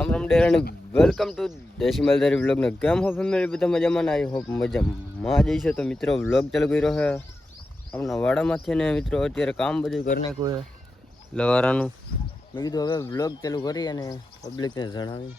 રામ રામ ડેર અને welcome to દેશી માલધારી વ્લોગનો કેમ હો ફેમિલી બધા મજામાં ને આવી હોપ મજામાં જઈશે તો મિત્રો વ્લોગ ચાલુ કર્યો છે આપણા વાડામાંથી ને મિત્રો અત્યારે કામ બધું કરી નાખ્યું છે લવારાનું મેં કીધું હવે વ્લોગ ચાલુ કરી અને પબ્લિકને જણાવી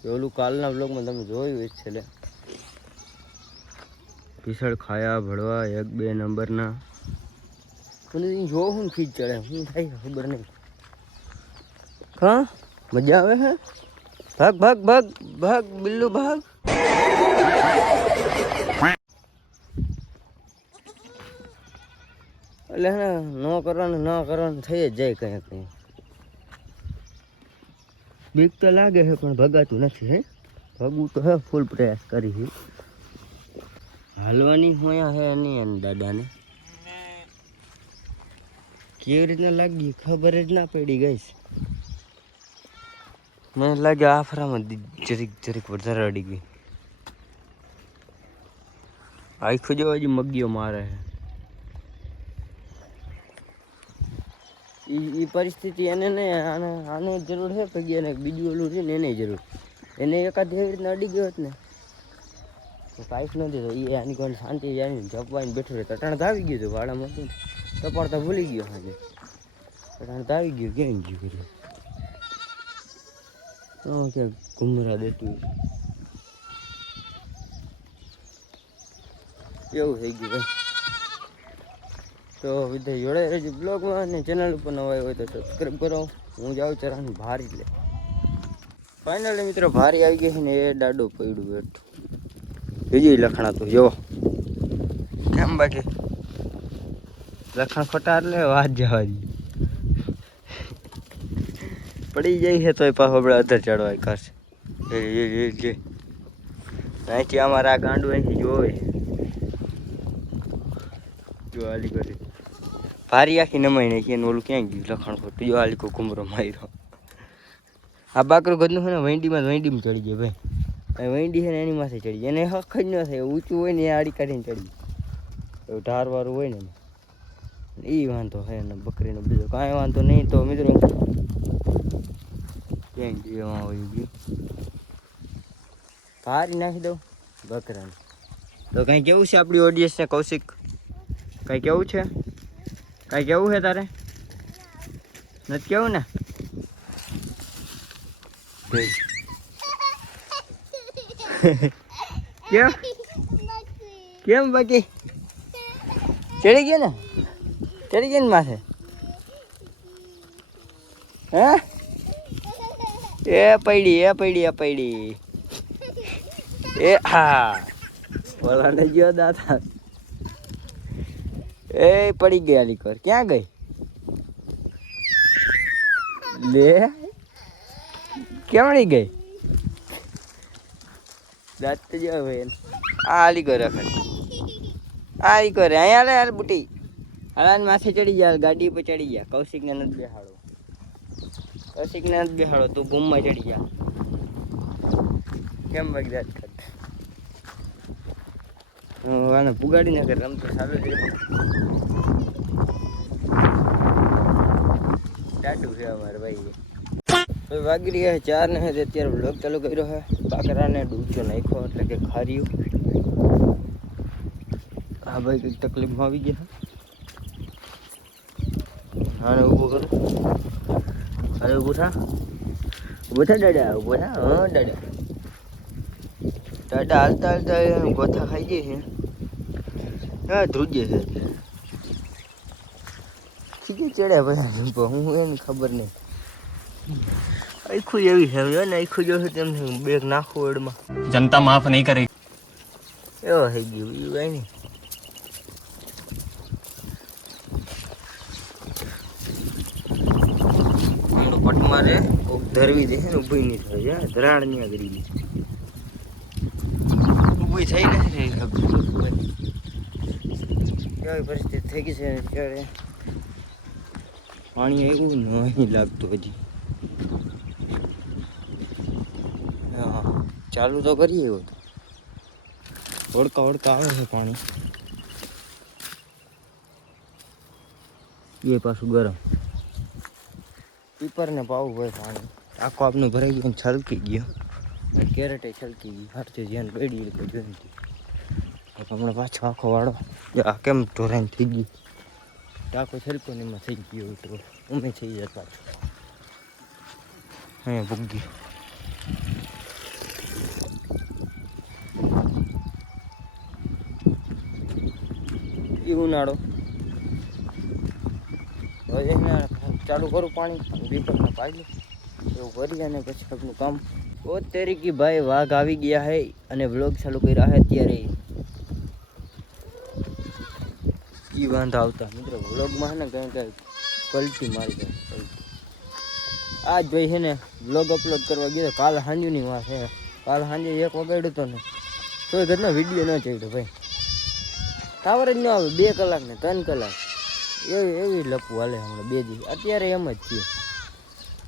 કે ઓલું કાલના વ્લોગમાં તમે જોયું જ છેલ્લે પીસળ ખાયા ભળવા 1-2 નંબરના પણ જોઉં હું ખીચ ચડે શું થાય ખબર નહીં हाँ मजा आवे है भाग भाग भाग भाग बिल्लू भाग એટલે હે નો કરવાનું થઈ જ જાય કંઈક કંઈ બીક તો લાગે છે પણ ભગાતું નથી હે ભગવું તો હે ફૂલ પ્રયાસ કરી છે હાલવાની હોયા હે નહીં દાદાને કેવી રીતના લાગી ખબર જ ના પડી ગઈ મને લાગે આફરામાં જરીક વધારે અડી ગઈ આખું જો હજી મગીઓ મારે છે એ પરિસ્થિતિ એને નહીં આને જરૂર છે પગી અને બીજું ઓલું છે ને એને જરૂર એને એકાદ એવી રીતના અડી ગયો હોત ને તો કાંઈ નથી તો એ આની કોઈ શાંતિ જાય જપવાઈને બેઠો રહે તટાણ ધાવી ગયું હતું વાડામાં હતું તપાડતા ભૂલી ગયો આજે તટાણ ધાવી ગયું ક્યાં ગયું કર્યું ક્યાં ઘુમરા દેતું એવું થઈ ગયું ભાઈ તો વિધાય જોડાઈ રહેજો બ્લોગમાં અને ચેનલ ઉપર નવા હોય તો સબસ્ક્રાઈબ કરો હું જાઉં ચરાની ભારી લે ફાઇનલી મિત્રો ભારી આવી ગઈ છે ને એ દાડો પડ્યું બેઠું બીજી લખણા તો જો કેમ બાકી લખણ ખોટા એટલે વાત જવા દી પડી જાય છે તો પાછો આપણે અધર ચડવાય કરશે અહીંથી અમારે આ ગાંડું અહીંથી જોવે જો હાલી કરી ભારી આખી નમાઈ નાખી એને ઓલું ક્યાં ગયું લખણ ખોટું જો હાલી કોઈ ઘુમરો માર્યો આ બાકરું ગદનું છે ને વૈંડીમાં ચડી જાય ભાઈ અહીં વૈંડી છે ને એની માથે ચડી જાય એને હક જ ન થાય ઊંચું હોય ને એ આડી કાઢીને ચડી એવું ઢારવાળું હોય ને એ વાંધો છે ને બકરીનો બીજો કાંઈ વાંધો નહીં તો મિત્રો ક્યાંક જેવા હોય ગયું ભારી નાખી દઉં બકરાને તો કાંઈ કેવું છે આપણી ઓડિયન્સને કૌશિક કાંઈ કેવું છે કાંઈ કેવું છે તારે નથી કેવું ને કેમ કેમ બાકી ચડી ગયા ને માથે હે એ પડી એ હા ઓલાને ગયો દાદા એ પડી ગયા લીકર ક્યાં ગઈ લે કેમણી ગઈ દાંત તો જો ભાઈ આ લીકર રખડ આ લીકર અહીંયા લે હાલ બુટી હાલ માથે ચડી જાય ગાડી પર ચડી ગયા કૌશિકને નથી બેહાડો તું ગુમમાં ચડી જા કેમ ભાઈ દાંત ખાત આને પુગાડી નાખે રમતો સારો છે ટાટું છે અમારે ભાઈ તો વાગી રહ્યા 4 ને અત્યારે વ્લોગ ચાલુ કર્યો છે કાકરાને ડૂચો નાખ્યો એટલે કે ખાર્યું હા ભાઈ કંઈક તકલીફમાં આવી ગયા હા ઊભું કરું અરે ઊભું થા દાદા ઊભું થા હા દાદા હાલતા ગોથા ખાઈ જાય છે હા ધ્રુજે છે ઠીક ચડ્યા બધા હું એને ખબર નહીં આખું એવી છે ને આખું જો છે તેમ બેગ નાખું એડમાં जनता माफ नहीं करेगी એવો થઈ ગયું બીજું કાંઈ નહીં પટ મારે ધરવી દે ને ઊભી નહીં થાય ધરાણ ની આગળ ઊભી થઈ નથી કેવી પરિસ્થિતિ થઈ ગઈ છે અત્યારે પાણી આવ્યું નહીં લાગતું હજી હા ચાલુ તો કરીએ એવું ઓળકા આવે છે પાણી એ પાછું ગરમ પીપર ને પાવું હોય પાણી આખો આપનું ભરાઈ ગયો છલકી ગયો અને કેરેટે છલકી ગઈ હાથથી ધ્યાન પડી એટલે જોઈ નથી હમણાં પાછો આખો વાળો આ કેમ ઢોરાઈને થઈ ગઈ ટાંકો છલકો ને એમાં થઈ ગયો તો ઉમે થઈ જાય પાછો અહીંયા ભૂગી એ ઉનાળો હવે એને ચાલુ કરું પાણી દીપકને પાડી એવું કરી અને પછી આપણું કામ ઓ તેરીકી ભાઈ વાઘ આવી ગયા હે અને વ્લોગ ચાલુ કર્યા હે અત્યારે ઈ વાંધા આવતા મિત્રો વ્લોગમાં હે ને કંઈ કલ્ટી મારી જાય આજ ભાઈ છે ને વ્લોગ અપલોડ કરવા ગયો કાલ સાંજની વાત છે કાલ સાંજે 1 વગાડ્યો હતો ને તો ઘરનો વિડીયો ન ચડ્યો ભાઈ ટાવર જ ન આવે 2 કલાક ને 3 કલાક એવી લપવું હાલે હમણાં 2 દી અત્યારે એમ જ છીએ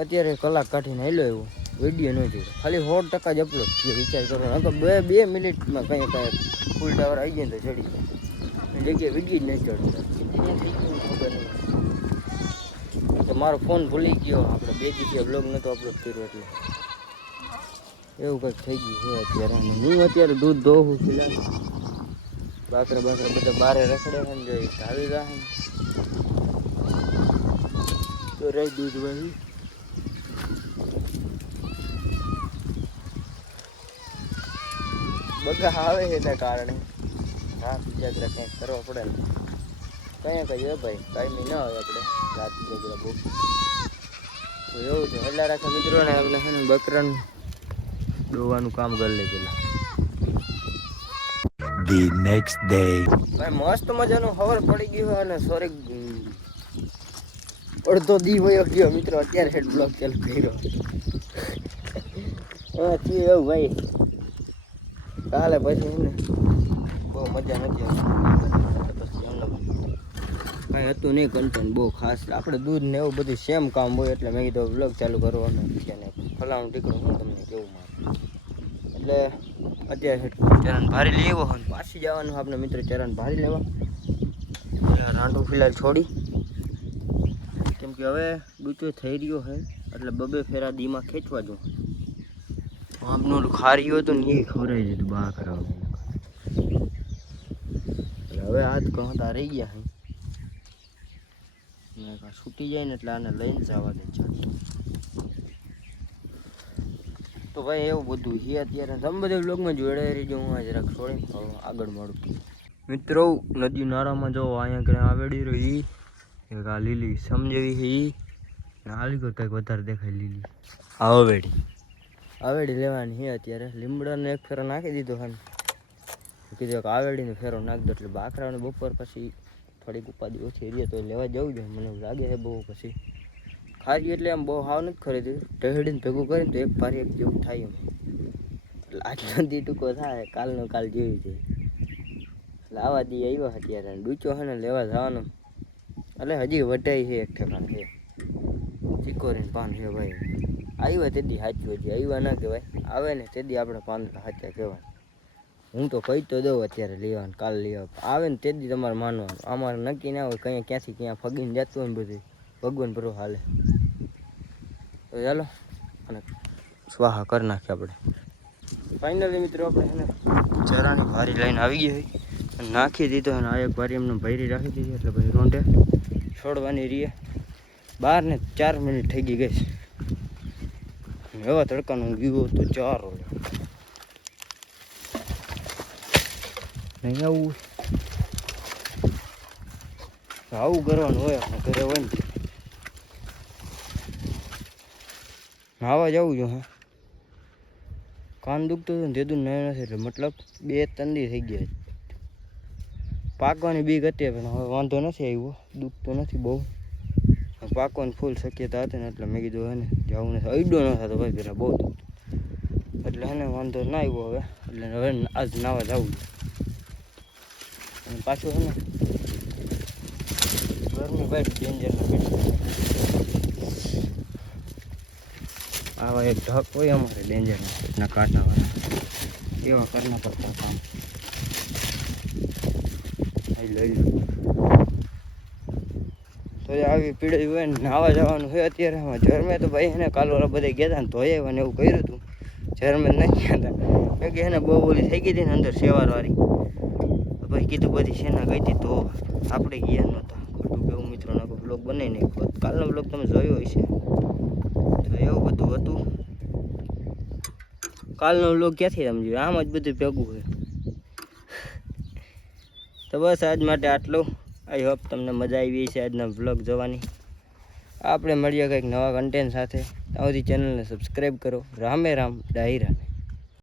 અત્યારે કલાક કાઢીને હેલો એવો વિડીયો ન જોયો ખાલી 100% જ અપલોડ થયો વિચાર કરો તો 2 મિનિટમાં કંઈ ફૂલ ટાવર આવી જાય તો ચડી જાય જગ્યાએ વિડીયો જ નહીં ચડતો ખબર નહીં તો મારો ફોન ભૂલી ગયો આપણે 2 દિવસે બ્લોગ નહોતો અપલોડ કર્યો એટલે એવું કંઈક થઈ ગયું છે અત્યારે હું અત્યારે દૂધ દોહું ફિલહાલ બાકરા બધા બારે રખડે છે ને જોઈ આવી જાય તો રહી દૂધ વહી બધા આવે એના કારણે રાત બીજા કંઈક કરવા પડે ને કંઈ કહીએ ભાઈ કાંઈ ના હોય આપણે રાત બીજા બહુ તો એવું છે એટલા રાખે મિત્રોને આપણે છે ને બકરાનું દોવાનું કામ કરી લે પેલા The next day. ભાઈ મસ્ત મજાનું ખબર પડી ગયું અને સોરી અડધો દી વયો ગયો મિત્રો અત્યારે હેડ બ્લોગ ચાલુ કર્યો હા થયું એવું ભાઈ કાલે પછી ને બહુ મજા નથી કાંઈ હતું નહીં કન્ટેન્ટ બહુ ખાસ આપણે દૂધ ને એવું બધું સેમ કામ હોય એટલે મેં કીધું બ્લોગ ચાલુ કરવાનું અને ફલાણું ટીકડું હું તમને કેવું મારે એટલે અત્યારે ચરણ ભારી લેવો હોય પાછી જવાનું આપણે મિત્ર ચરણ ભારી લેવા રાંડું ફિલહાલ છોડી કેમ કે હવે ડૂચો થઈ રહ્યો છે એટલે 2 ફેરા દીમાં ખેંચવા જો આપનું ખારી હતું ને એ ખવડાવી દીધું બહાર કરાવવા એટલે હવે હાથ કહતા રહી ગયા છે છૂટી જાય ને એટલે આને લઈને જવા દે તો ભાઈ એવું બધું છે અત્યારે તમે બધા વ્લોગમાં જોડાઈ રહીજો હું આજે જરાક છોડી આગળ મળું મિત્રો નદી નાળામાં જો અહીંયા કરે આવેડી રહી એક આ લીલી સમજેવી છે એ હાલી કંઈક વધારે દેખાય લીલી આવેડી લેવાની છે અત્યારે લીમડાને 1 ફેરો નાખી દીધો હા કીધું કે આવેડીને ફેરો નાખી દો એટલે બાકરાને બપોર પછી થોડીક ઉપાધિ ઓછી રહી તો લેવા જવું જોઈએ મને લાગે છે બહુ પછી ખારી એટલે આમ બહુ હાવ નથી ખરીદ્યું ટહેડીને ભેગું કરીને તો 1 ભારી 1 જેવું થાય એમ એટલે આટલો દી ટૂંકો થાય કાલનો કાલ જેવી છે એટલે આવા દી આવ્યા અત્યારે ડૂચો છે ને લેવા જવાનો એટલે હજી વટાઈ છે 1 ઠેકાણ છે ચીકોરીને પાન છે ભાઈ આવ્યા તેથી સાચું હજી આવ્યા ના કહેવાય આવે ને તેથી આપણે પાન સાચા કહેવાય હું તો કહી તો દઉં અત્યારે લેવાનું કાલ લેવા આવે ને તેથી તમારે માનવાનું અમારે નક્કી ના હોય કંઈ ક્યાંથી ક્યાં ફગીને જતું હોય ને બધું ભગવાન ભરો હાલે તો ચાલો અને સ્વાહા કરી નાખીએ આપણે ફાઇનલી મિત્રો આપણે છે ને ચરાની ભારી લઈને આવી ગઈ હોય અને નાખી દીધો અને આ 1 ભારી એમને ભરી રાખી દીધી એટલે ભાઈ રોંઢે છોડવાની રીએ 12 ને 4 મિનિટ થઈ ગઈ છે એવા તડકાનું વ્યૂ તો 4 હોય નહીં આવું કરવાનું હોય આપણે ઘરે હોય ને નાવા જવું જો હા કાન દુખતું હતું ને તેદું નય નથી એટલે મતલબ 2-3 દી થઈ ગયા પાકવાની બીક હતી પણ હવે વાંધો નથી આવ્યો દુખતો નથી બહુ પાકવાની ફૂલ શક્યતા હતી ને એટલે મેં કીધું હે ને જવું નથી અડ્ડો ન થતો ભાઈ પેલા બહુ દુખતું એટલે હે ને વાંધો ના આવ્યો હવે એટલે હવે આજ નાવા જવું અને પાછું હે ને ગરમી ભાઈ ડેન્જર આવા એક ઢક હોય અમારે ડેન્જર ના કાંટાવાળા એવા કરના પડતા કામ લઈ લો તો તો આવી પીડી હોય ને નાવા જવાનું હોય અત્યારે આમાં ઝરમે તો ભાઈ એને કાલવાળા બધા ગયા હતા ને ધોઈ આવ્યા ને એવું કર્યું હતું ઝરમે નહીં ગયા હતા કેમ કે એને બહુ ઓલી થઈ ગઈ હતી ને અંદર સેવારવાળી ભાઈ કીધું બધી સેના ગઈ હતી તો આપણે ગયા નહોતા ખોટું કેવું મિત્રો આખો બ્લોગ બનાવી નાખ્યો કાલનો બ્લોગ તમે જોયો હશે તો એવું બધું હતું કાલનો બ્લોગ ક્યાંથી સમજ્યો આમ જ બધું ભેગું હોય તો બસ આજ માટે આટલું આઈ હોપ તમને મજા આવી છે આજના વ્લોગ જોવાની આપણે મળીએ કંઈક નવા કન્ટેન્ટ સાથે ત્યાં સુધી ચેનલને સબસ્ક્રાઈબ કરો રામે રામ ડાયરા